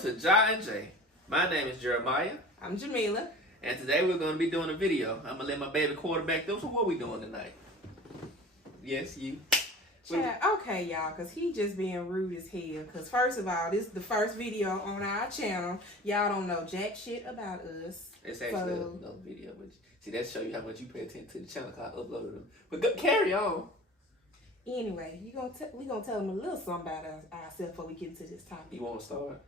to Ja and Jay. My name is Jeremiah. I'm Jamila. And today we're going to be doing a video. I'm going to let my baby quarterback do. So what we doing tonight? Yes, you. Chad, okay, y'all, because he just being rude as hell. Because first of all, this is the first video on our channel. Y'all don't know jack shit about us. It's actually another video. But see, that show you how much you pay attention to the channel because I uploaded them. But go, carry on. Anyway, we gonna tell them a little something about ourselves before we get into this topic. You want to start?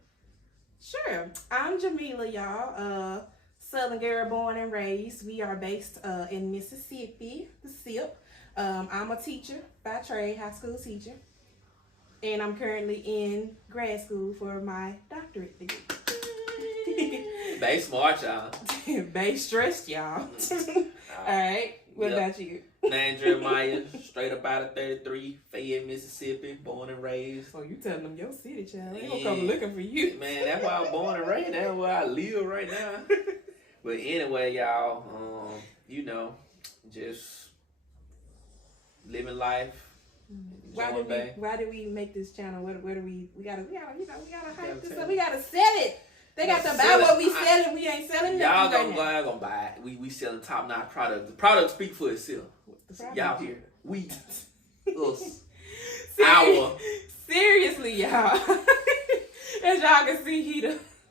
Sure. I'm Jamila, y'all. Southern girl, born and raised. We are based in Mississippi, the SIP. I'm a teacher by trade, high school teacher. And I'm currently in grad school for my doctorate degree. They smart, y'all. They stressed, y'all. Alright, what about you? Name Jeremiah, straight up out of 33, Fayette, Mississippi, born and raised. Oh, you telling them your city, child. They gonna come looking for you. Man, that's why I'm born and raised. That's where I live right now. But anyway, y'all, just living life. Why did we make this channel? Where do we gotta hype this up. We gotta sell it. They got to buy what we selling. We ain't selling nothing. Y'all gonna buy it. We selling top notch products. The product speak for itself. Y'all here. We. Us. Seriously, y'all. As y'all can see, he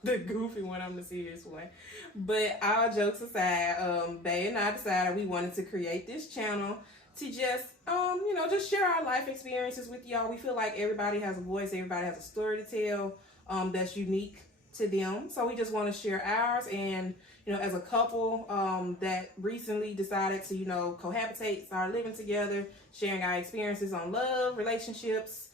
the goofy one. I'm the serious one. But all jokes aside, Bae and I decided we wanted to create this channel to just, just share our life experiences with y'all. We feel like everybody has a voice. Everybody has a story to tell that's unique to them. So we just want to share ours. And, as a couple that recently decided to, cohabitate, start living together, sharing our experiences on love, relationships,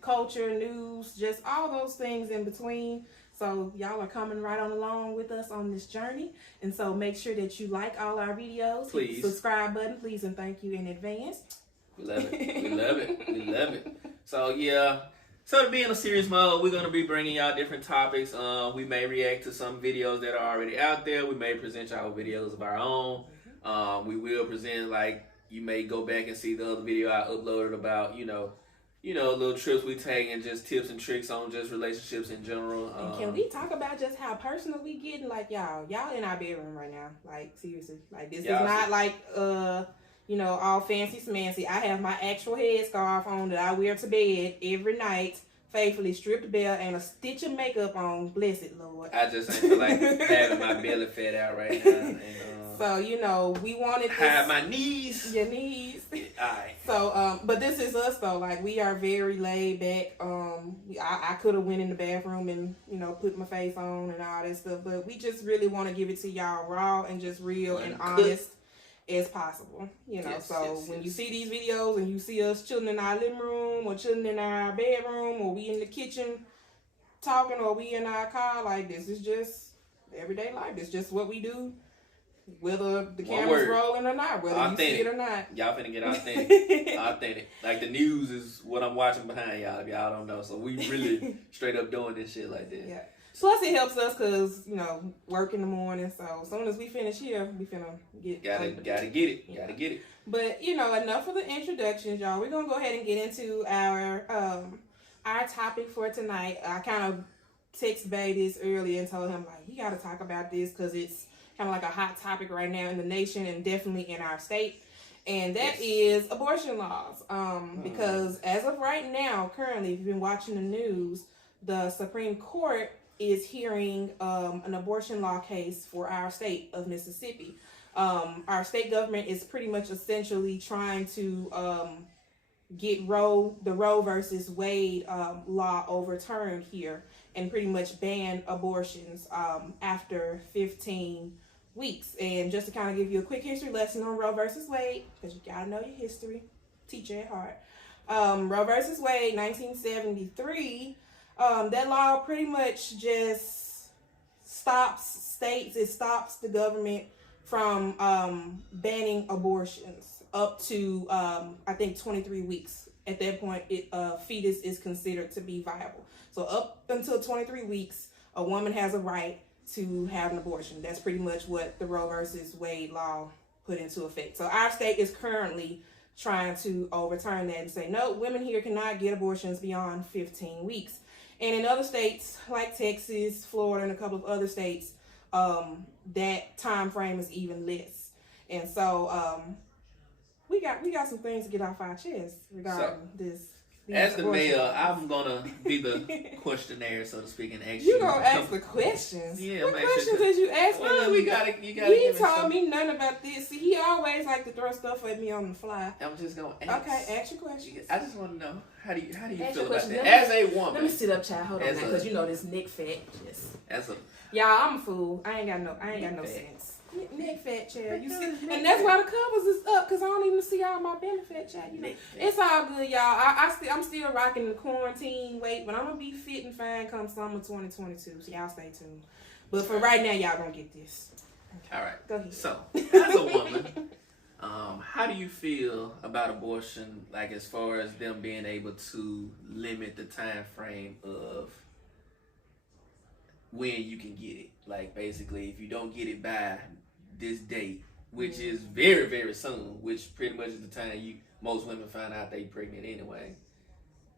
culture, news, just all those things in between. So y'all are coming right on along with us on this journey. And so make sure that you like all our videos. Please. Hit the subscribe button, please, and thank you in advance. We love it. We love it. We love it. So, yeah. So to be in a serious mode, we're going to be bringing y'all different topics. We may react to some videos that are already out there. We may present y'all videos of our own. We will present, you may go back and see the other video I uploaded about, little trips we take and just tips and tricks on just relationships in general. And can we talk about just how personal we getting? Y'all in our bedroom right now. Seriously. This is not all fancy smancy. I have my actual headscarf on that I wear to bed every night, faithfully stripped bare, and a stitch of makeup on. Blessed Lord. I just ain't feel like having my belly fat out right now. And, so, we wanted to hide my knees. Your knees. Alright. So, but this is us though. We are very laid back. I could have went in the bathroom and, put my face on and all that stuff. But we just really want to give it to y'all raw and just real and honest as possible. When you see these videos and you see us chilling in our living room or chilling in our bedroom or we in the kitchen talking or we in our car, this is just everyday life. It's just what we do. Whether the camera's rolling or not, whether authentic. You see it or not. Y'all finna get authentic. Authentic. The news is what I'm watching behind y'all, if y'all don't know. So we really straight up doing this shit like this. Yeah. Plus it helps us because, work in the morning. So as soon as we finish here, we finna get Gotta get it. Yeah. Gotta get it. But, enough of the introductions, y'all. We're gonna go ahead and get into our topic for tonight. I kind of texted Bae this earlier and told him, you gotta talk about this because it's kind of a hot topic right now in the nation and definitely in our state. And that is abortion laws. Because as of right now, currently, if you've been watching the news, the Supreme Court is hearing an abortion law case for our state of Mississippi. Our state government is pretty much essentially trying to get the Roe versus Wade law overturned here and pretty much ban abortions after 15 weeks. And just to kind of give you a quick history lesson on Roe versus Wade, because you gotta know your history, teacher at heart. Roe versus Wade, 1973, that law pretty much just stops the government from banning abortions up to I think 23 weeks. At that point, fetus is considered to be viable. So up until 23 weeks, a woman has a right to have an abortion. That's pretty much what the Roe versus Wade law put into effect. So our state is currently trying to overturn that and say, no, women here cannot get abortions beyond 15 weeks. And in other states like Texas, Florida, and a couple of other states, that time frame is even less. And so we got some things to get off our chest regarding this. As the mayor, I'm gonna be the questionnaire, so to speak, and ask you gonna ask the questions. Yeah, what questions did you ask me? Well, you gotta. He told me nothing about this. See, he always like to throw stuff at me on the fly. I'm just gonna ask. Okay, ask your questions. I just want to know how do you ask feel about that as a woman? Let me sit up, child. Hold on, because you know this neck fat. Yes. As a y'all, I'm a fool. I ain't got no sense. Neck fat, child. You see, and that's why the covers is up, because I don't even see all my benefit, child. You know, it's all good, y'all. I'm still rocking the quarantine weight, but I'm gonna be fit and fine come summer 2022. So y'all stay tuned. But for right now, y'all gonna get this. Okay. All right. Go ahead. So, as a woman, how do you feel about abortion? Like as far as them being able to limit the time frame of when you can get it. Like basically, if you don't get it by this date, which is very, very soon, which pretty much is the time most women find out they pregnant anyway.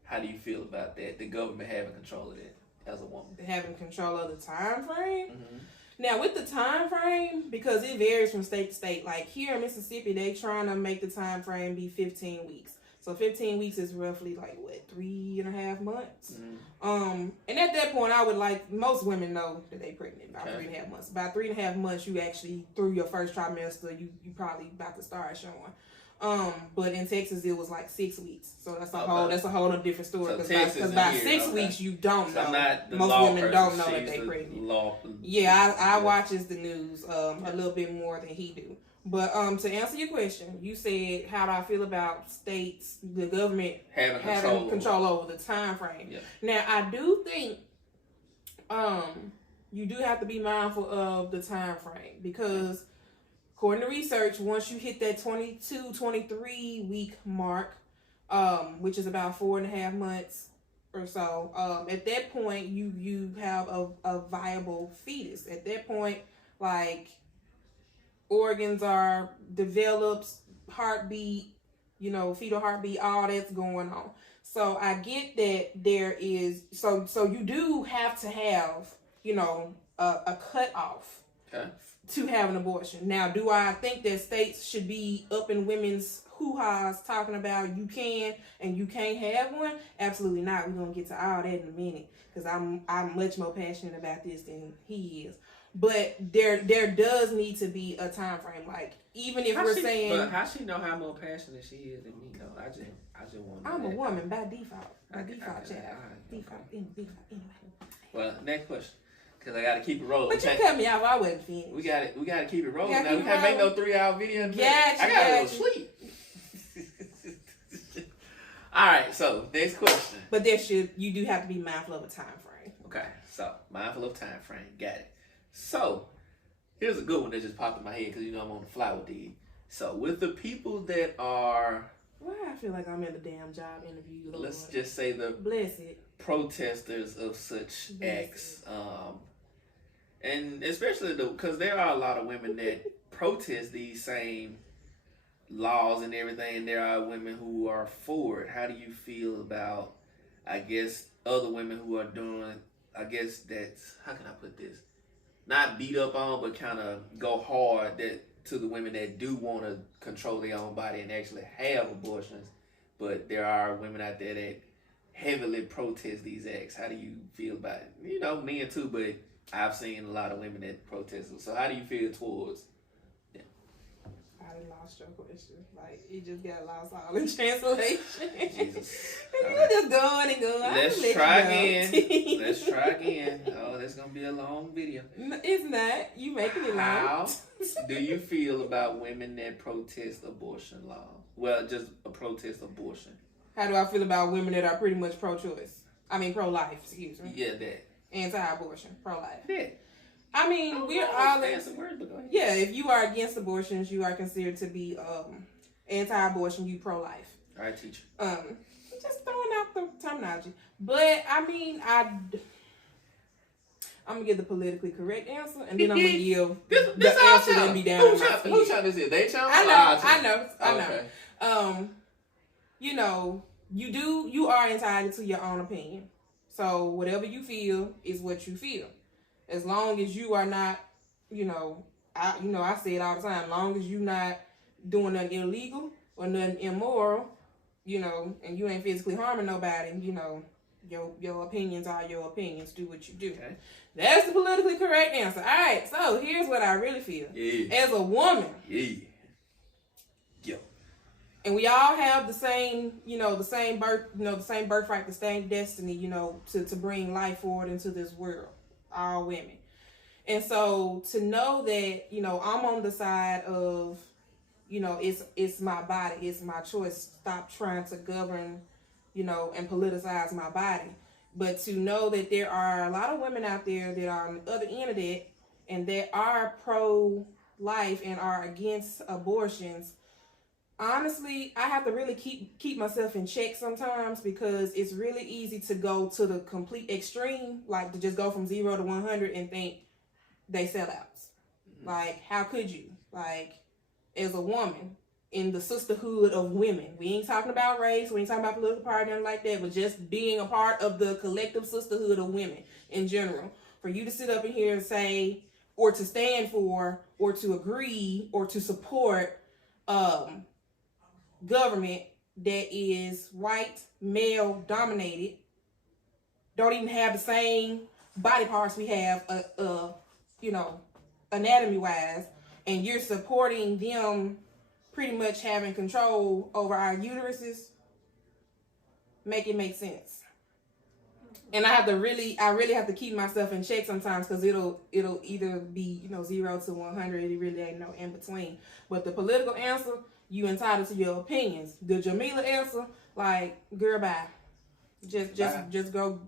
How do you feel about that? The government having control of that as a woman. Having control of the time frame. Mm-hmm. Now with the time frame, because it varies from state to state. Like here in Mississippi, they trying to make the time frame be 15 weeks. So 15 weeks is roughly like what, 3.5 months. Mm-hmm. And at that point, I would like most women know that they pregnant about 3.5 months. About 3.5 months, you actually through your first trimester, you probably about to start showing. But in Texas, it was like 6 weeks. So that's a whole other different story. Because by 6 weeks, you don't know. Most women don't know that they pregnant. Yeah, I watches the news a little bit more than he do. But to answer your question, you said how do I feel about states, the government having control over the time frame. Yeah. Now I do think you do have to be mindful of the time frame because according to research, once you hit that 22, 23 week mark, which is about 4.5 months or so, at that point you have a viable fetus. At that point, like organs are developed, heartbeat, fetal heartbeat, all that's going on. So I get that there is, so you do have to have, a cutoff to have an abortion. Now, do I think that states should be up in women's hoo-has talking about you can and you can't have one? Absolutely not. We're going to get to all that in a minute because I'm much more passionate about this than he is. But there does need to be a time frame. Like even if but how she know how more passionate she is than me though? I just want. I'm a woman by default. Default. Anyway. Well, next question, because I got to keep it rolling. But you cut me off. I wasn't finished. We got to keep it rolling. Now we can't make no 3-hour video. I got to go sleep. All right. So next question. But you do have to be mindful of a time frame. Okay. So mindful of time frame. Got it. So, here's a good one that just popped in my head because I'm on the fly with these. So, with the people that are... Why I feel like I'm in a damn job interview. Lord. Let's just say the protesters of such acts. And especially because there are a lot of women that protest these same laws and everything. And there are women who are for it. How do you feel about, I guess, other women who are doing, I guess that's... How can I put this? Not beat up on, but kind of go hard to the women that do want to control their own body and actually have abortions. But there are women out there that heavily protest these acts. How do you feel about it? Men too, but I've seen a lot of women that protest them. So how do you feel towards them? I lost your question. Like, it just got lost all in translation. Jesus. You're just going and going. Let's try again. Let's try again. Oh, that's going to be a long video. It's not. You making it long. How do you feel about women that protest abortion laws? Well, just protest abortion. How do I feel about women that are pretty much pro-choice? I mean, pro-life, excuse me. Yeah, that. Anti-abortion, pro-life. Yeah. I mean, we're all... Yeah, if you are against abortions, you are considered to be anti-abortion, you pro-life. All right, teacher. Just throwing out the terminology. But, I mean, I'm going to give the politically correct answer, and then I'm going to give the answer that be down in my feet. Who child is it? They child? I know. Okay. You are entitled to your own opinion. So whatever you feel is what you feel. As long as you are not, I say it all the time, as long as you not doing nothing illegal or nothing immoral, and you ain't physically harming nobody, your opinions are your opinions. Do what you do. Okay. That's the politically correct answer. All right, so here's what I really feel. Yeah. As a woman, Yeah. and we all have the same, the same birth, the same birthright, the same destiny, to bring life forward into this world. All women. And so to know that, I'm on the side of, it's my body, it's my choice. Stop trying to govern, and politicize my body. But to know that there are a lot of women out there that are on the other end of that and that are pro-life and are against abortions, honestly, I have to really keep myself in check sometimes, because it's really easy to go to the complete extreme, like to just go from 0 to 100 and think they sellouts. Like, how could you? Like, as a woman in the sisterhood of women, we ain't talking about race, we ain't talking about political party, nothing like that, but just being a part of the collective sisterhood of women in general. For you to sit up in here and say, or to stand for, or to agree, or to support government that is white, male dominated, don't even have the same body parts we have, anatomy wise, and you're supporting them pretty much having control over our uteruses, make it make sense. And I really have to keep myself in check sometimes, because it'll either be 0 to 100. It really ain't no in between. But the political answer, you entitled to your opinions. The Jamila answer, like, girl, bye. Just go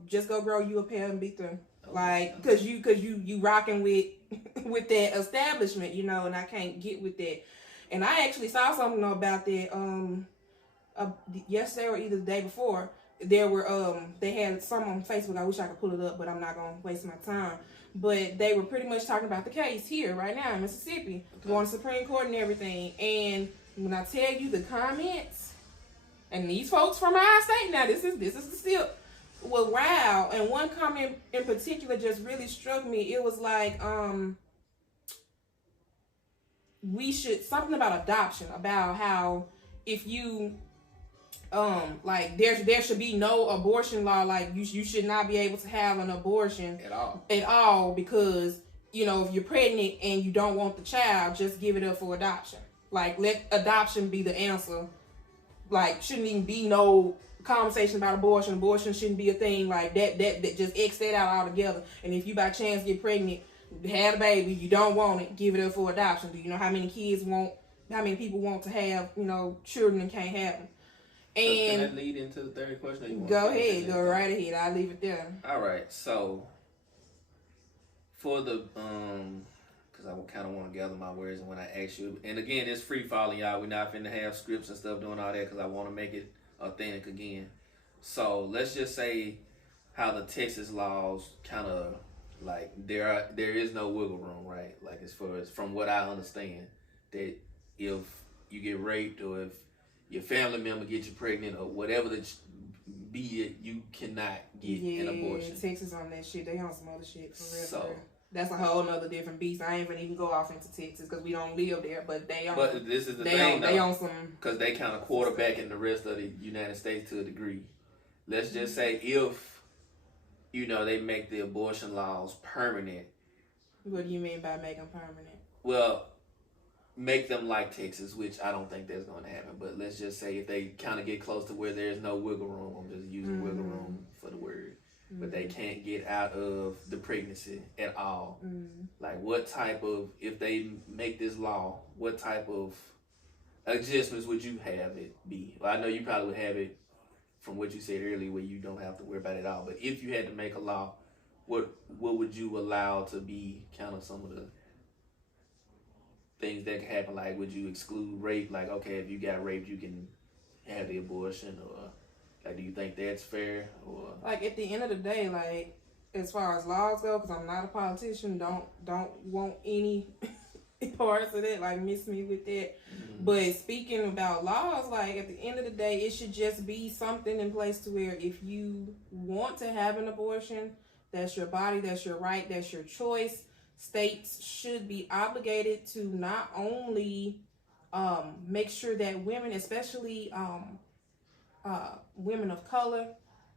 grow you a pair and be through. Like, cause you rocking with that establishment, and I can't get with that. And I actually saw something about that yesterday or either the day before. There were they had some on Facebook. I wish I could pull it up, but I'm not gonna waste my time. But they were pretty much talking about the case here right now in Mississippi, going to Supreme Court and everything. And when I tell you the comments, and these folks from our state now, this is the still. Well, wow. And one comment in particular just really struck me. It was like, we should, something about adoption, about how if you, like there should be no abortion law. Like you should not be able to have an abortion at all, because, if you're pregnant and you don't want the child, just give it up for adoption. Like, let adoption be the answer. Like, shouldn't even be no conversation about abortion. Abortion shouldn't be a thing. Like that just X that out altogether. And if you by chance get pregnant, had a baby, you don't want it, give it up for adoption. Do you know how many people want to have, children and can't have them? And so can that lead into the third question? Or you want go ahead, go right ahead. I'll leave it there. All right. So for the because I kind of want to gather my words, and when I ask you, and again, it's free falling, y'all. We're not finna have scripts and stuff doing all that, because I want to make it authentic again. So let's just say how the Texas laws kind of, like, there is no wiggle room, right? Like, as far as from what I understand, that if you get raped or if your family member gets you pregnant or whatever the be it, you cannot get an abortion. Texas on that shit. They on some other shit for real. So that's a whole nother different beast. I ain't gonna even go off into Texas because we don't live there. But they on. But this is the thing, they on some, because they kind of quarterback in the rest of the United States to a degree. Let's just say if they make the abortion laws permanent. What do you mean by make them permanent? Well, make them like Texas, which I don't think that's going to happen. But let's just say if they kind of get close to where there's no wiggle room, I'm just using wiggle room for the word, but they can't get out of the pregnancy at all. Like, what type of, if they make this law, what type of adjustments would you have it be? Well, I know you probably would have it from what you said earlier, where you don't have to worry about it at all. But if you had to make a law, what would you allow to be kind of some of the things that could happen? Like, would you exclude rape? Like, okay, if you got raped, you can have the abortion, or like, do you think that's fair? Or like, at the end of the day, like, as far as laws go, because I'm not a politician, don't want any parts of that, like miss me with that. But speaking about laws, like at the end of the day, it should just be something in place to where if you want to have an abortion, that's your body, that's your right, that's your choice. States should be obligated to not only make sure that women, especially women of color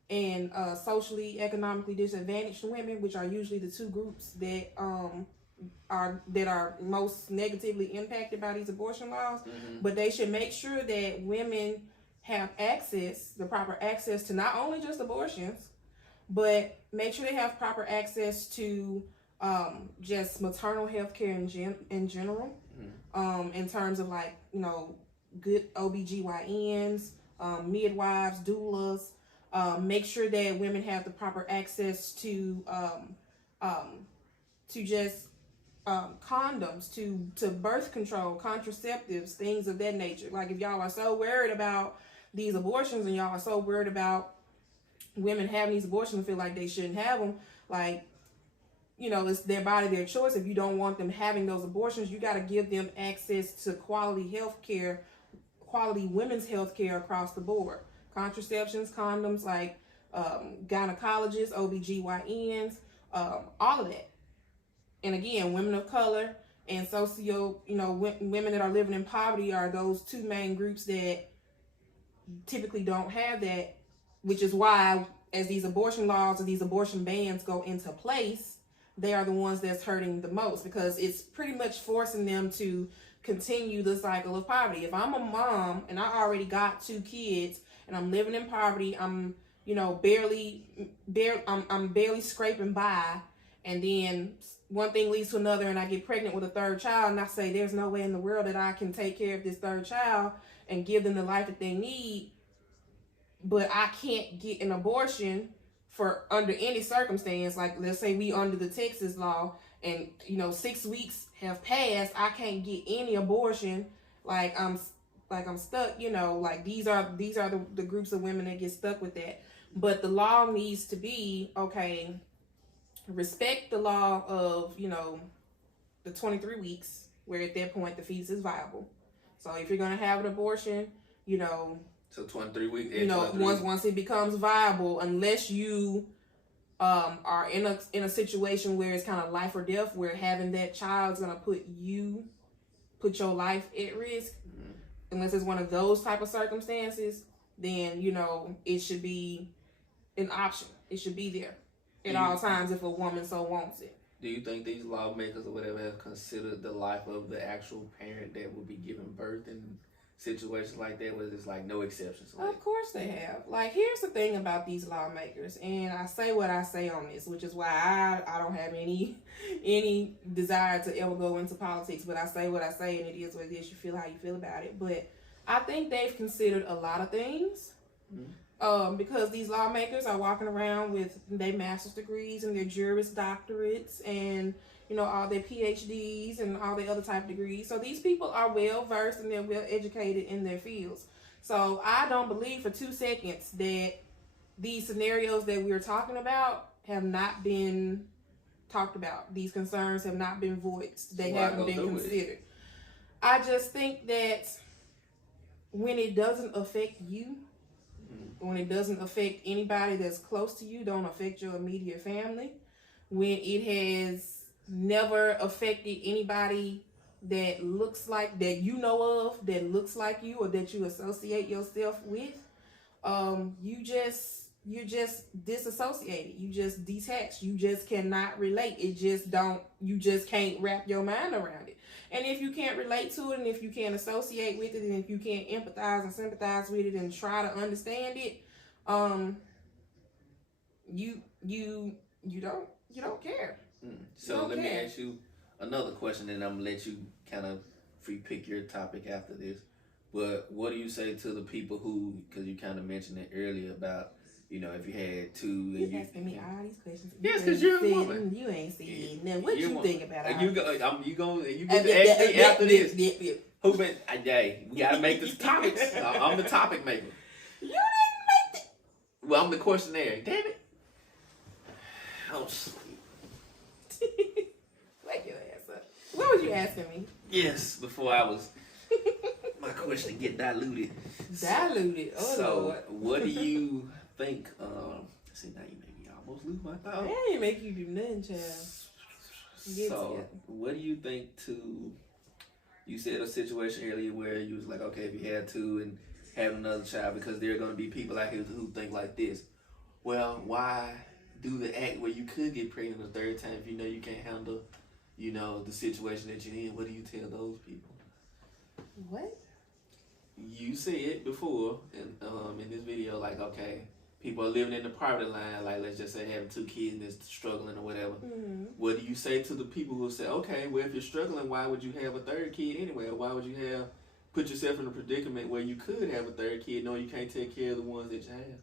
and socially, economically disadvantaged women, which are usually the two groups that are most negatively impacted by these abortion laws, but they should make sure that women have access, the proper access to not only just abortions, but make sure they have proper access to just maternal health care in general, in terms of like, good OBGYNs, midwives, doulas. Make sure that women have the proper access to just condoms, to birth control, contraceptives, things of that nature. Like if y'all are so worried about these abortions and y'all are so worried about women having these abortions and feel like they shouldn't have them, like, it's their body, their choice. If you don't want them having those abortions, you got to give them access to quality health care, quality women's health care across the board. Contraceptions, condoms, like gynecologists, OBGYNs, all of that. And again, women of color and women that are living in poverty are those two main groups that typically don't have that, which is why as these abortion laws or these abortion bans go into place, they are the ones that's hurting the most, because it's pretty much forcing them to continue the cycle of poverty. If I'm a mom and I already got 2 kids and I'm living in poverty, I'm barely scraping by, and then one thing leads to another and I get pregnant with a 3rd child, and I say there's no way in the world that I can take care of this 3rd child and give them the life that they need, but I can't get an abortion for under any circumstance. Like let's say we under the Texas law and 6 weeks have passed, I can't get any abortion, like I'm stuck, like these are the groups of women that get stuck with that. But the law needs to be, okay, respect the law of, the 23 weeks, where at that point the fetus is viable. So if you're going to have an abortion, so 23 weeks, once it becomes viable, unless you are in a situation where it's kind of life or death, where having that child's going to put your life at risk, unless it's one of those type of circumstances, then it should be an option. It should be there at all times if a woman so wants it. Do you think these lawmakers or whatever have considered the life of the actual parent that would be giving birth in situations like that, where there's like no exceptions? Of course they have. Like, here's the thing about these lawmakers, and I say what I say on this, which is why I don't have any desire to ever go into politics, but I say what I say, and it is what it is. You feel how you feel about it. But I think they've considered a lot of things. Because these lawmakers are walking around with their master's degrees and their Juris Doctorates and all their PhDs and all the other type of degrees. So these people are well versed and they're well educated in their fields. So I don't believe for 2 seconds that these scenarios that we're talking about have not been talked about. These concerns have not been voiced. They haven't been considered. I just think that when it doesn't affect you, when it doesn't affect anybody that's close to you, don't affect your immediate family, when it has never affected anybody that looks like, that you know of, that looks like you or that you associate yourself with, you're just disassociated. You just detached. You just cannot relate. You just can't wrap your mind around it. And if you can't relate to it, and if you can't associate with it, and if you can't empathize and sympathize with it and try to understand it, you don't care. So let me ask you another question, and I'm gonna let you kind of free pick your topic after this. But what do you say to the people who, because you kind of mentioned it earlier about, if you had 2 and you're asking me all these questions. Yes, because you're a woman. You ain't seen nothing. What you think about it? You get to ask me after this. Who been? Hey, we gotta make this topics. I'm the topic maker. You didn't make it. Well, I'm the questionnaire. Damn it. Oh, Wake your ass up. What was you asking me? Yes, before my question get diluted. Diluted. Oh so, Lord. what do you think? See, now you made me almost lose my thought. I ain't make you do nothing, child. Get So, together. what do you think you said a situation earlier where you was like, okay, if you had to and have another child, because there are going to be people out here who think like this. Well, why do the act where you could get pregnant a third time if you know you can't handle, the situation that you're in? What do you tell those people? What? You said before in this video, like, okay, people are living in the poverty line, like, let's just say having 2 kids and they're struggling or whatever. Mm-hmm. What do you say to the people who say, okay, well, if you're struggling, why would you have a third kid anyway? Or why would you put yourself in a predicament where you could have a third kid knowing you can't take care of the ones that you have?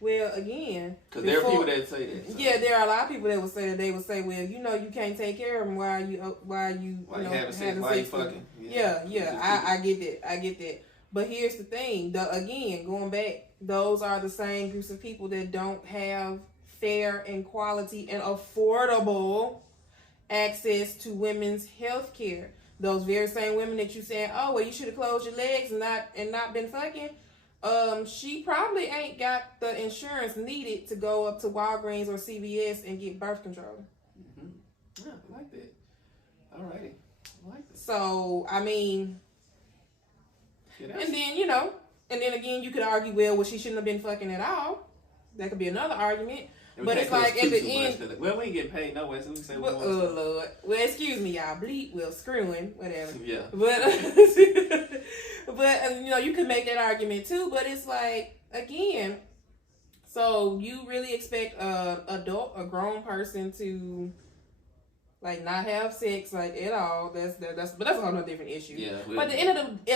Well, again, because there are people that say that. So. Yeah, there are a lot of people that would say that. They would say, "Well, you can't take care of them. Why you having sex? Why you fucking?" Yeah. I get that. But here's the thing. Again, going back, those are the same groups of people that don't have fair and quality and affordable access to women's health care. Those very same women that you saying, "Oh, well, you should have closed your legs and not been fucking." She probably ain't got the insurance needed to go up to Walgreens or CVS and get birth control. Mm-hmm. Yeah, I like that. Alrighty. I like that. So, I mean, and then again, you could argue, well, she shouldn't have been fucking at all. That could be another argument. But it's like at the end. Well, we ain't getting paid no way, so we can say Lord. Well, excuse me, y'all. Bleep, well, screwing, whatever. Yeah. But you can make that argument too. But it's like, again, so you really expect a grown person to like not have sex like at all? But that's a whole nother different issue. Yeah. But at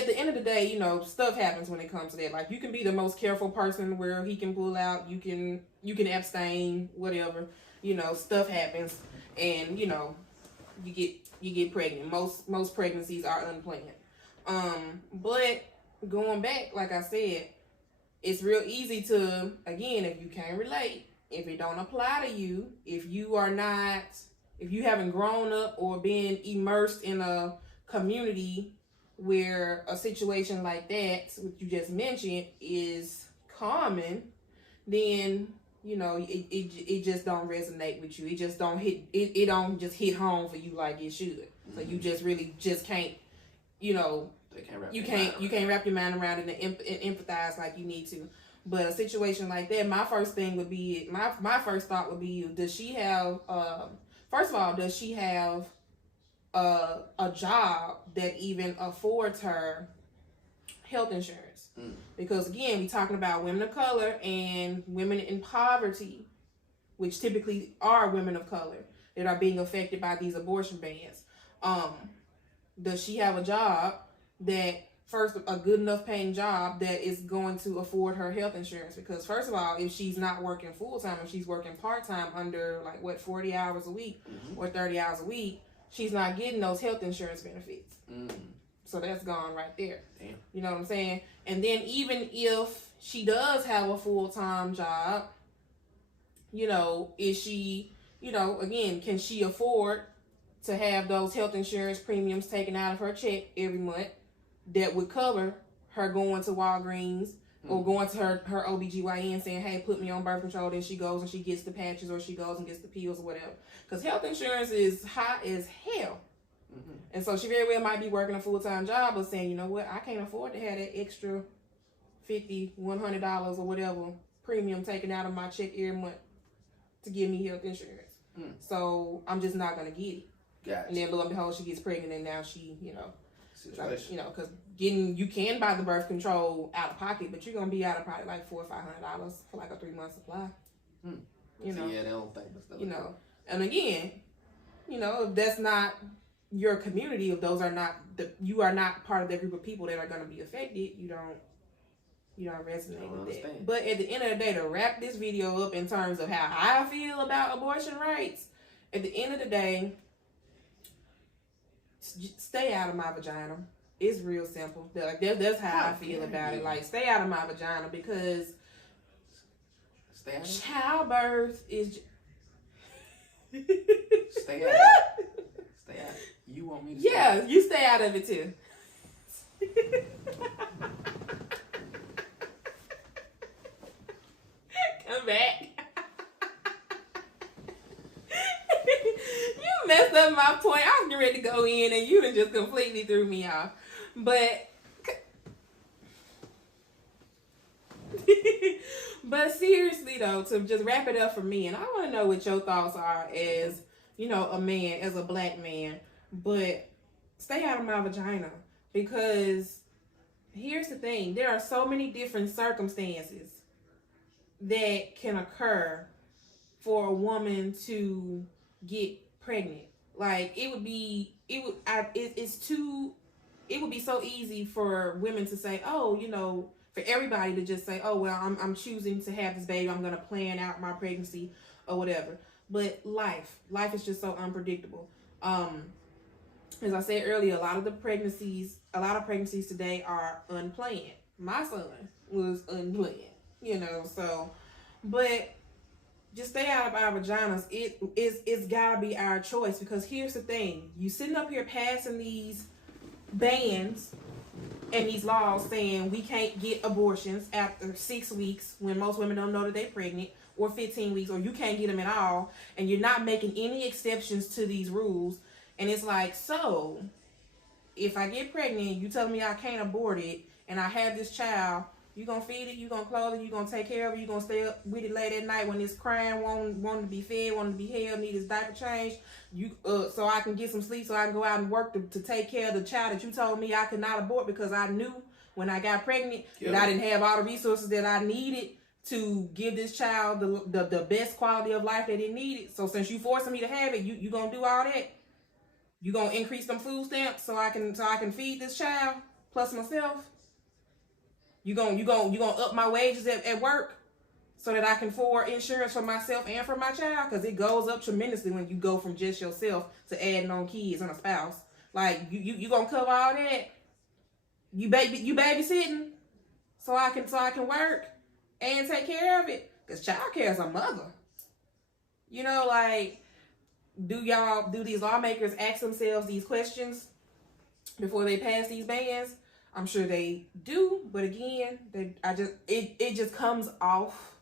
the end of the day, stuff happens when it comes to that. Like you can be the most careful person where he can pull out, you can abstain, whatever. Stuff happens, and you get pregnant. Most pregnancies are unplanned. But going back, like I said, it's real easy to, again, if you can't relate, if it don't apply to you, if you haven't grown up or been immersed in a community where a situation like that, which you just mentioned, is common, then it just don't resonate with you. It just don't hit. It don't just hit home for you like it should. Mm-hmm. So you just really just can't. You can't wrap your mind around it and empathize like you need to. But a situation like that, my first thing would be my first thought would be: does she have? First of all, does she have a job that even affords her health insurance? Mm. Because again, we're talking about women of color and women in poverty, which typically are women of color that are being affected by these abortion bans. Does she have a job that, first, a good enough paying job that is going to afford her health insurance? Because first of all, if she's not working full time, if she's working part time under 40 hours a week, mm-hmm. or 30 hours a week, she's not getting those health insurance benefits. Mm. So that's gone right there. Damn. You know what I'm saying? And then even if she does have a full time job, is she, again, can she afford to have those health insurance premiums taken out of her check every month that would cover her going to Walgreens or going to her OBGYN saying, hey, put me on birth control. Then she goes and she gets the patches or she goes and gets the pills or whatever. Because health insurance is high as hell. Mm-hmm. And so she very well might be working a full-time job but saying, you know what, I can't afford to have that extra $50, $100 or whatever premium taken out of my check every month to give me health insurance. Mm. So I'm just not going to get it. Gotcha. And then lo and behold, she gets pregnant and now she, because you can buy the birth control out of pocket, but you're going to be out of probably $400 or $500 for a 3-month supply. Mm. Yeah, they don't think that's and again, if that's not your community, if those are not you are not part of that group of people that are going to be affected, you don't resonate with that. But at the end of the day, to wrap this video up in terms of how I feel about abortion rights, at the end of the day, stay out of my vagina. It's real simple. That's how I feel about it. Stay out of my vagina because childbirth is. Stay out. Stay out. You want me to? Yeah, you stay out of it too. Come back. You messed up my point. I was getting ready to go in and you done just completely threw me off. But but seriously though, to just wrap it up for me, and I want to know what your thoughts are as, you know, a man, as a black man, but stay out of my vagina, because here's the thing, there are so many different circumstances that can occur for a woman to get pregnant. Like it would be so easy for women to say, oh, you know, for everybody to just say, oh, well, I'm choosing to have this baby, I'm going to plan out my pregnancy or whatever. But life is just so unpredictable. As I said earlier, a lot of pregnancies today are unplanned. My son was unplanned, you know, so, but just stay out of our vaginas. It's gotta be our choice, because here's the thing, you sitting up here passing these bans and these laws saying we can't get abortions after 6 weeks when most women don't know that they're pregnant, or 15 weeks, or you can't get them at all, and you're not making any exceptions to these rules. And it's like, so if I get pregnant, you tell me I can't abort it, and I have this child, you gonna feed it, you gonna clothe it, you gonna take care of it, you gonna stay up with it late at night when it's crying, wanting to be fed, wanting to be held, need his diaper changed, so I can get some sleep, so I can go out and work to take care of the child that you told me I could not abort, because I knew when I got pregnant that I didn't have all the resources that I needed to give this child the best quality of life that it needed. So since you forcing me to have it, you gonna do all that? You gonna increase them food stamps so I can feed this child plus myself? You gonna up my wages at work so that I can afford insurance for myself and for my child? Because it goes up tremendously when you go from just yourself to adding on kids and a spouse. Like you gonna cover all that? You babysitting so I can work and take care of it? Because child care is a mother. You know, like, do these lawmakers ask themselves these questions before they pass these bans? I'm sure they do, but again, it just comes off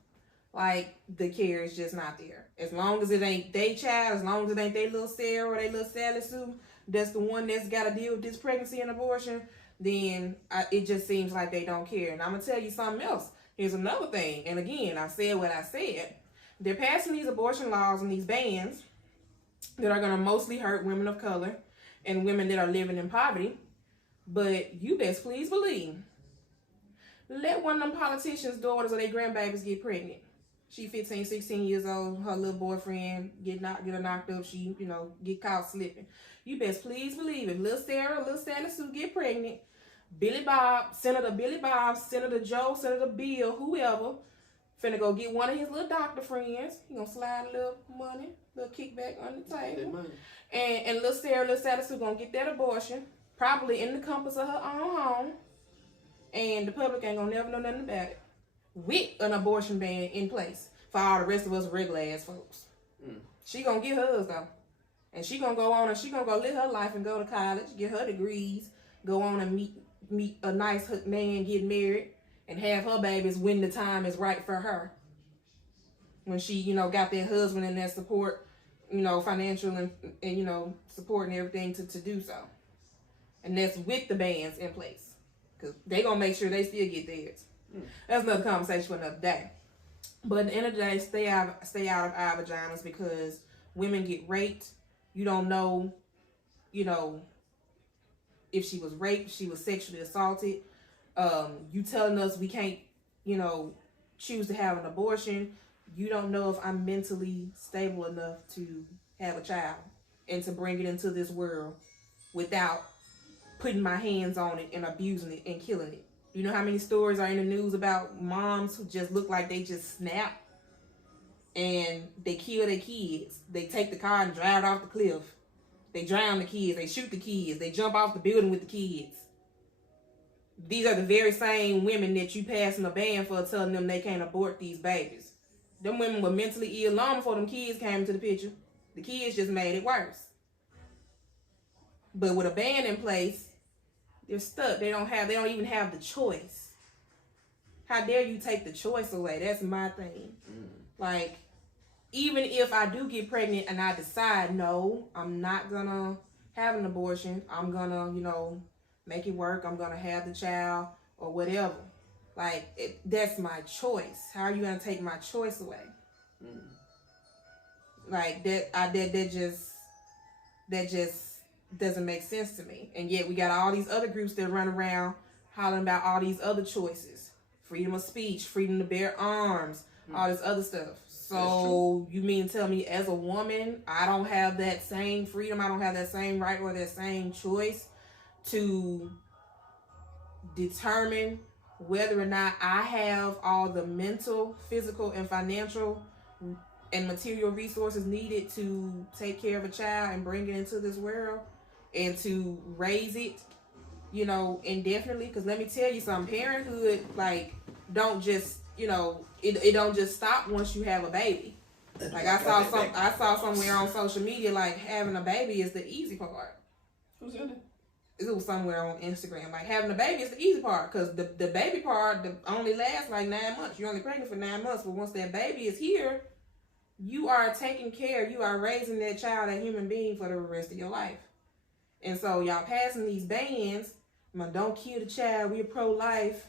like the care is just not there. As long as it ain't they child, as long as it ain't they little Sarah or they little Sally Sue, that's the one that's got to deal with this pregnancy and abortion, then it just seems like they don't care. And I'm gonna tell you something else. Here's another thing. And again, I said what I said. They're passing these abortion laws and these bans that are gonna mostly hurt women of color and women that are living in poverty. But you best please believe, let one of them politicians' daughters or their grandbabies get pregnant. She 15, 16 years old, her little boyfriend get her knocked up, she, you know, get caught slipping. You best please believe if little Sarah, little Sally Sue get pregnant, Senator Joe, Senator Bill, whoever, finna go get one of his little doctor friends. He gonna slide a little money, little kickback on the table. And little Sarah, little Sally Sue gonna get that abortion, probably in the compass of her own home, and the public ain't gonna never know nothing about it, with an abortion ban in place for all the rest of us regular ass folks. She gonna get hers though, and she gonna go on and she gonna go live her life and go to college, get her degrees, go on and meet a nice man, get married, and have her babies when the time is right for her, when she, you know, got that husband and that support, you know, financial and you know, support and everything to do so. And that's with the bans in place, because they gonna make sure they still get theirs. That's another conversation for another day. But at the end of the day, stay out of our vaginas, because women get raped. You don't know, you know, if she was raped, she was sexually assaulted. You telling us we can't, you know, choose to have an abortion. You don't know if I'm mentally stable enough to have a child and to bring it into this world without putting my hands on it and abusing it and killing it. You know how many stories are in the news about moms who just look like they just snap and they kill their kids. They take the car and drive it off the cliff. They drown the kids. They shoot the kids. They jump off the building with the kids. These are the very same women that you passing a ban for, telling them they can't abort these babies. Them women were mentally ill long before them kids came into the picture. The kids just made it worse. But with a ban in place, they're stuck. They don't even have the choice. How dare you take the choice away? That's my thing. Like, even if I do get pregnant and I decide, no, I'm not gonna have an abortion, I'm gonna, make it work, I'm gonna have the child or whatever. Like, that's my choice. How are you gonna take my choice away? Like, that just doesn't make sense to me. And yet we got all these other groups that run around hollering about all these other choices. Freedom of speech, freedom to bear arms, all this other stuff. So you mean to tell me as a woman, I don't have that same freedom, I don't have that same right or that same choice to determine whether or not I have all the mental, physical, and financial and material resources needed to take care of a child and bring it into this world and to raise it, indefinitely? Because let me tell you something, parenthood, don't just, it don't just stop once you have a baby. Like, I saw somewhere on social media, like, having a baby is the easy part. Who's in it? It was somewhere on Instagram. Like, having a baby is the easy part, because the baby part only lasts like 9 months. You're only pregnant for 9 months, but once that baby is here, you are taking care, you are raising that child, that human being, for the rest of your life. And so y'all passing these bans, don't kill the child, we're pro-life.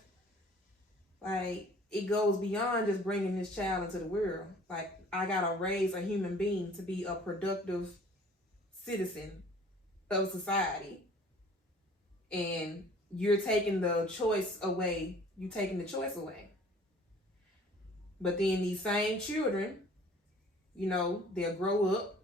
Like, it goes beyond just bringing this child into the world. Like, I gotta raise a human being to be a productive citizen of society. And you're taking the choice away. You're taking the choice away. But then these same children, they'll grow up,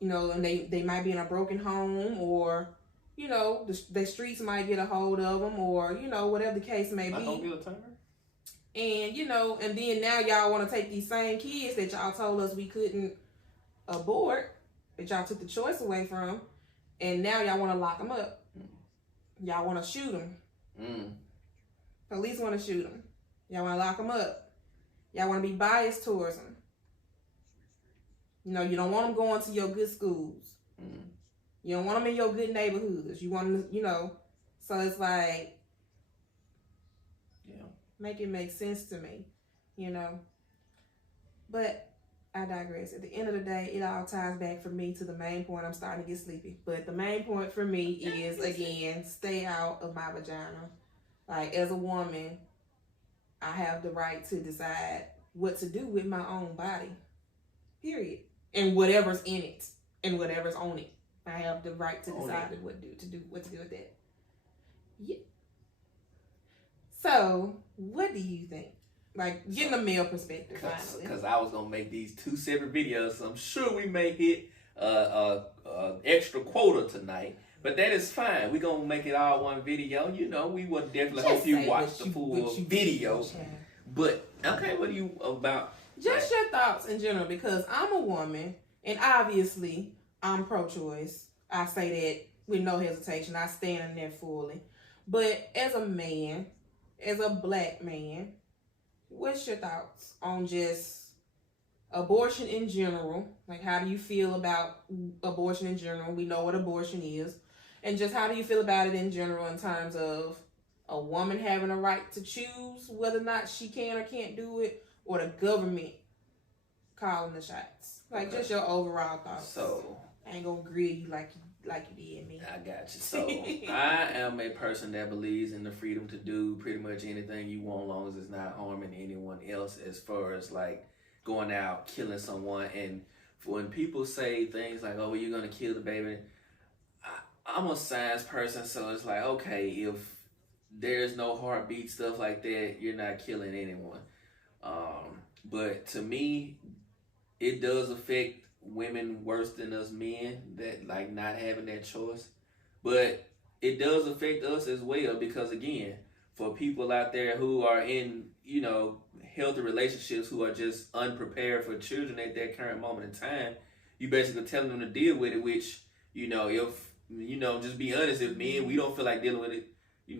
and they might be in a broken home, or, the streets might get a hold of them, or, whatever the case may be. I don't get a timer. And, and then now y'all want to take these same kids that y'all told us we couldn't abort, that y'all took the choice away from, and now y'all want to lock them up. Y'all want to shoot them. Police want to shoot them. Y'all want to lock them up. Y'all want to be biased towards them. You don't want them going to your good schools. You don't want them in your good neighborhoods. You want them, so it's like, make it make sense to me, But I digress. At the end of the day, it all ties back for me to the main point. I'm starting to get sleepy. But the main point for me is, again, stay out of my vagina. Like, as a woman, I have the right to decide what to do with my own body. Period. And whatever's in it and whatever's on it. I have the right to decide what to do with that. Yeah. So, what do you think? Like, getting a male perspective, finally. Because I was going to make these 2 separate videos, so I'm sure we may hit extra quota tonight. But that is fine. We're going to make it all one video. We will definitely hope you watch the full video. But, okay, what are you about? Just your thoughts in general, because I'm a woman, and obviously, I'm pro-choice. I say that with no hesitation. I stand in there fully. But as a man, as a black man, what's your thoughts on just abortion in general? Like, how do you feel about abortion in general? We know what abortion is. And just how do you feel about it in general in terms of a woman having a right to choose whether or not she can or can't do it, or the government calling the shots? Like, just your overall thoughts. So, I ain't gonna grill you like you did me. I got you. So, I am a person that believes in the freedom to do pretty much anything you want, as long as it's not harming anyone else, as far as, like, going out, killing someone. And when people say things like, oh, well, you're gonna kill the baby, I'm a science person, so it's like, okay, if there's no heartbeat, stuff like that, you're not killing anyone. But to me, it does affect women worse than us men, that, like, not having that choice. But it does affect us as well, because, again, for people out there who are in, healthy relationships, who are just unprepared for children at that current moment in time, you basically telling them to deal with it, which, if, just be honest, if men, we don't feel like dealing with it,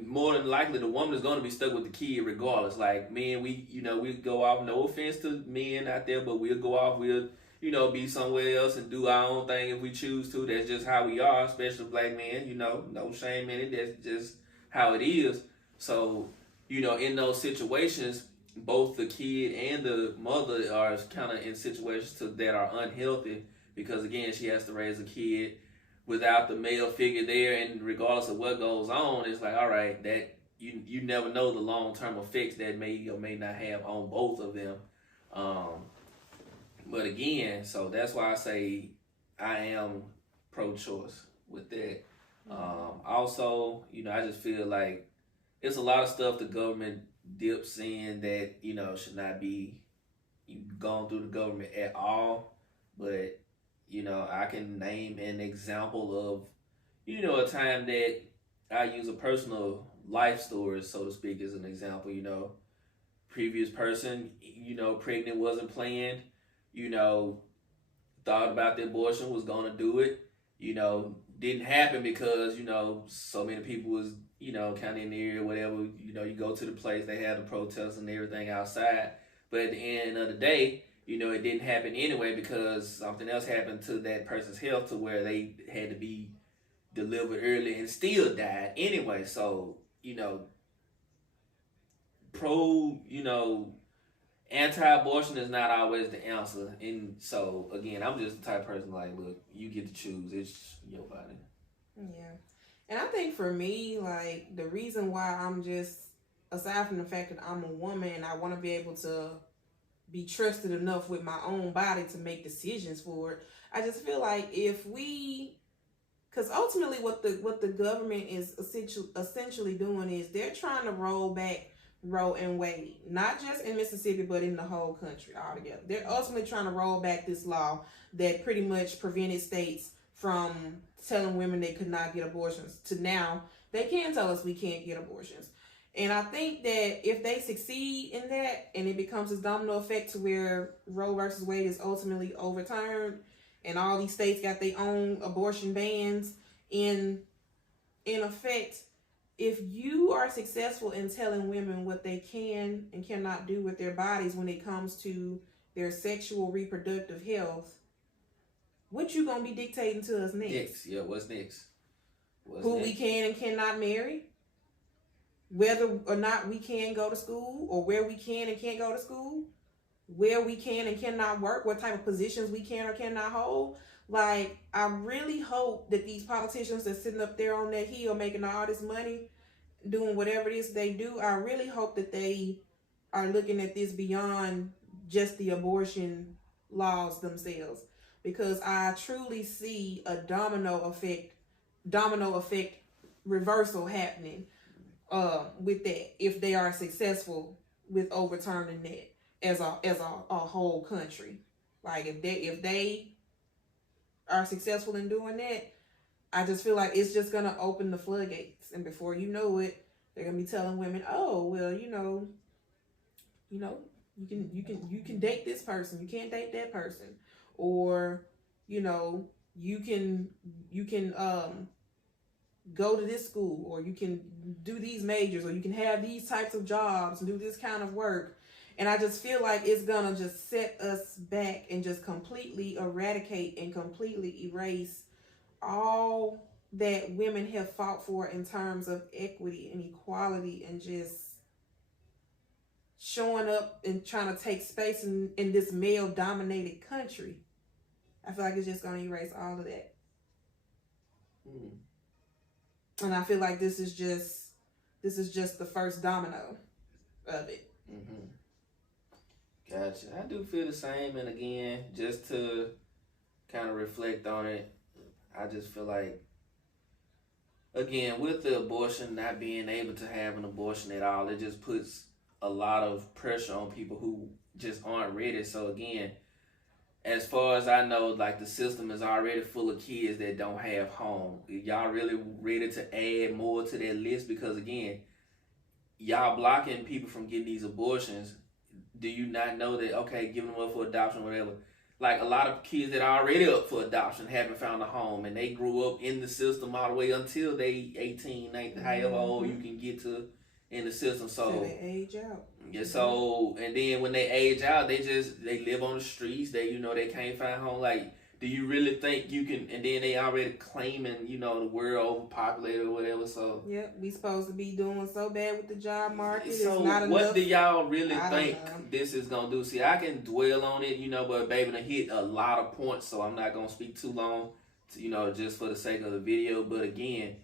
more than likely the woman is going to be stuck with the kid regardless. Like, men, we go off, no offense to men out there, but we'll go off, we'll be somewhere else and do our own thing if we choose to. That's just how we are, especially black men. No shame in it. That's just how it is. So, in those situations, both the kid and the mother are kind of in situations that are unhealthy because, again, she has to raise a kid without the male figure there, and regardless of what goes on, it's like, all right, that you never know the long-term effects that may or may not have on both of them. But again, so that's why I say I am pro-choice with that. Also, I just feel like it's a lot of stuff the government dips in that, should not be gone through the government at all. But, I can name an example of, a time that I use a personal life story, so to speak, as an example. Previous person, pregnant, wasn't planned, thought about the abortion, was going to do it, didn't happen because, so many people was, kind of in the area, whatever, you go to the place, they had the protests and everything outside. But at the end of the day, it didn't happen anyway because something else happened to that person's health to where they had to be delivered early and still died anyway. So, anti-abortion is not always the answer. And so, again, I'm just the type of person like, look, you get to choose. It's your body. Yeah. And I think for me, like, the reason why I'm just, aside from the fact that I'm a woman and I want to be able to be trusted enough with my own body to make decisions for it, I just feel like if we, because ultimately what the government is essentially doing is they're trying to roll back Roe and Wade, not just in Mississippi, but in the whole country altogether. They're ultimately trying to roll back this law that pretty much prevented states from telling women they could not get abortions to now they can tell us we can't get abortions. And I think that if they succeed in that and it becomes this domino effect to where Roe versus Wade is ultimately overturned and all these states got their own abortion bans in effect, if you are successful in telling women what they can and cannot do with their bodies when it comes to their sexual reproductive health, what you gonna be dictating to us next? Yeah, what's next? Who we can and cannot marry, whether or not we can go to school, or where we can and can't go to school, where we can and cannot work, what type of positions we can or cannot hold. Like, I really hope that these politicians that's sitting up there on that hill making all this money, doing whatever it is they do, I really hope that they are looking at this beyond just the abortion laws themselves. Because I truly see a domino effect reversal happening with that if they are successful with overturning that as a whole country. Like if they are successful in doing that, I just feel like it's just gonna open the floodgates, and before you know it, they're gonna be telling women, oh well, you can date this person, you can't date that person, or you can go to this school, or you can do these majors, or you can have these types of jobs and do this kind of work. And I just feel like it's gonna just set us back and just completely eradicate and completely erase all that women have fought for in terms of equity and equality and just showing up and trying to take space in this male dominated country. I feel like it's just going to erase all of that. And I feel like this is just the first domino of it. Gotcha. I do feel the same. And again, just to kind of reflect on it, I just feel like, again, with the abortion, not being able to have an abortion at all, it just puts a lot of pressure on people who just aren't ready. So again, as far as I know, like, the system is already full of kids that don't have home. Y'all really ready to add more to that list? Because again, y'all blocking people from getting these abortions. Do you not know that, okay, giving them up for adoption or whatever, like, a lot of kids that are already up for adoption haven't found a home, and they grew up in the system all the way until they 18, 19, however old you can get to in the system. So So they age out. yeah, so and then when they age out, they live on the streets. They they can't find home. Like, do you really think you can? And then they already claiming the world overpopulated or whatever. So Yep, we supposed to be doing so bad with the job market. so It's not what enough. do y'all really I don't think know. this is gonna do? See, I can dwell on it, but baby, I hit a lot of points, so I'm not gonna speak too long. Just for the sake of the video. But again,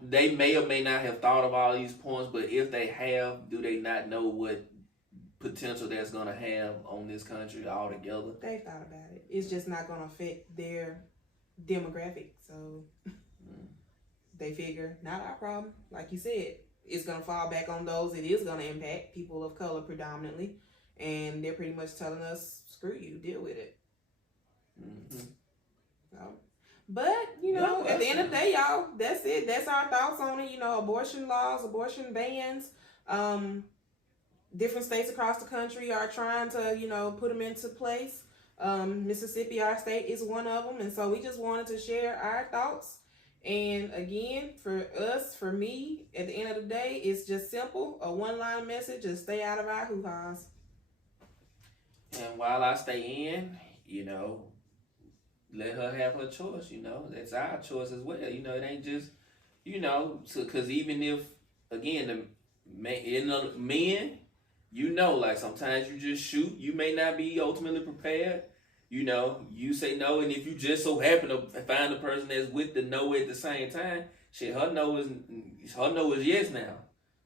they may or may not have thought of all these points, but if they have, do they not know what potential that's going to have on this country altogether? They thought about it. It's just not going to affect their demographic. So they figure, not our problem. Like you said, it's going to fall back on those it is going to impact, people of color predominantly. And they're pretty much telling us, screw you, deal with it. Mm-hmm. So, but, at the end of the day, y'all, that's it. That's our thoughts on it. Abortion laws, abortion bans. Different states across the country are trying to, put them into place. Mississippi, our state, is one of them. And so we just wanted to share our thoughts. And again, for us, for me, at the end of the day, it's just simple. A one-line message, just stay out of our hoo-has. And while I stay in, let her have her choice, That's our choice as well. It ain't just, because even if, again, the men, like sometimes you just shoot. You may not be ultimately prepared. You say no, and if you just so happen to find a person that's with the no at the same time, shit, her no is yes now.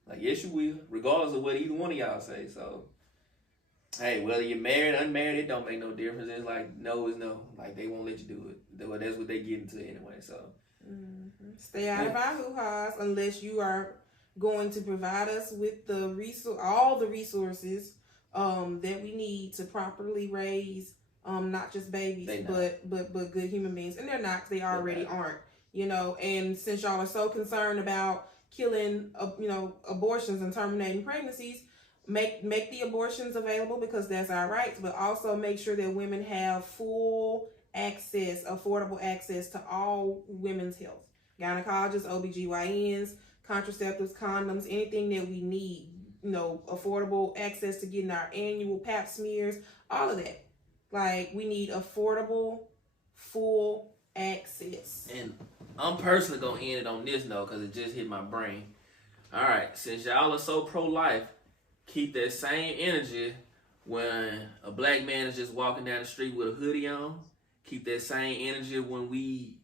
Like, yes, you will, regardless of what either one of y'all say. So, hey, whether you're married, unmarried, it don't make no difference. It's like, no is no. Like, they won't let you do it. That's what they get into anyway, so. Mm-hmm. Stay out of our hoo-has unless you are going to provide us with all the resources that we need to properly raise not just babies, but good human beings. And they're not, 'cause they already aren't, and since y'all are so concerned about killing, abortions and terminating pregnancies, make the abortions available because that's our rights, but also make sure that women have full access, affordable access to all women's health. Gynecologists, OBGYNs, contraceptives, condoms, anything that we need, affordable access to getting our annual pap smears, all of that. Like, we need affordable, full access. And I'm personally going to end it on this note because it just hit my brain. All right, since y'all are so pro-life, keep that same energy when a black man is just walking down the street with a hoodie on. Keep that same energy when we,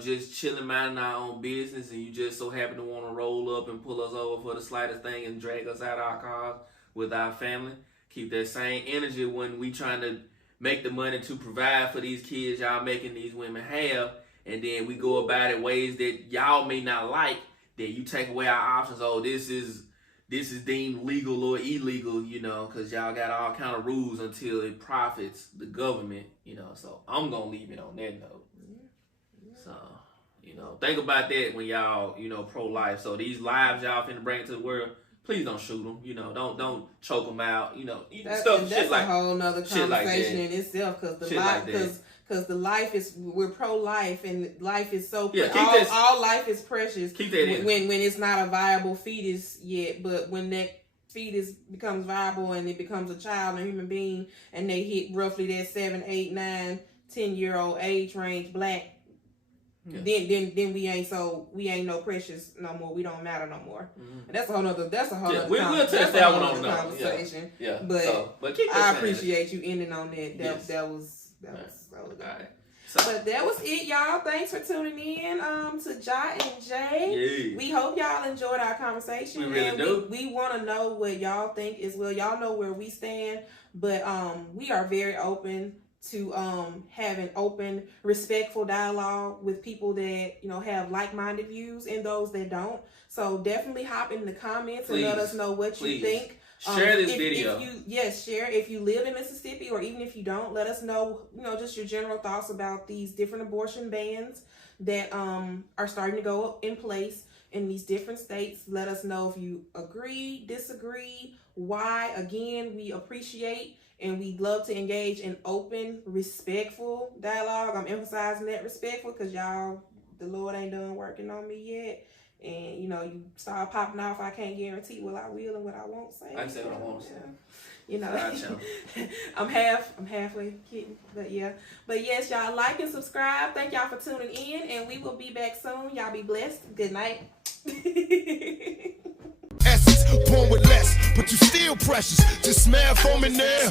just chilling, minding our own business, and you just so happen to want to roll up and pull us over for the slightest thing and drag us out of our cars with our family. Keep that same energy when we trying to make the money to provide for these kids y'all making these women have, and then we go about it ways that y'all may not like, that you take away our options. Oh, this is deemed legal or illegal, because y'all got all kind of rules until it profits the government, So I'm going to leave it on that note. So, think about that when y'all, pro-life. So these lives y'all finna bring to the world, please don't shoot them. Don't choke them out. That's a whole nother conversation in itself, because the life is, we're pro-life, and life is so all life is precious. Keep that when it's not a viable fetus yet, but when that fetus becomes viable and it becomes a child, a human being, and they hit roughly that 7, 8, 9, 10-year-old age range, black. Yeah. Then we ain't no precious no more. We don't matter no more. Mm-hmm. That's a whole nother. We'll test that one on another conversation. Yeah. But I appreciate you ending on that. That was so good. All right. But that was it, y'all. Thanks for tuning in to Ja and Jay. Yeah. We hope y'all enjoyed our conversation. We really do. We want to know what y'all think as well. Y'all know where we stand, but we are very open to have an open, respectful dialogue with people that have like-minded views and those that don't. So definitely hop in the comments and let us know what you think. Share this video. Share. If you live in Mississippi, or even if you don't, let us know, just your general thoughts about these different abortion bans that are starting to go in place in these different states. Let us know if you agree, disagree, why. Again, we appreciate and we'd love to engage in open, respectful dialogue. I'm emphasizing that respectful because y'all, the Lord ain't done working on me yet. and you know you start popping off, I can't guarantee what I will and what I won't say. I say what I won't say. You know, Gotcha. I'm halfway kidding, but yeah. But yes, y'all like and subscribe. Thank y'all for tuning in, and we will be back soon. Y'all be blessed. Good night. Essence, born with less, but you still precious. Just smell foam in there.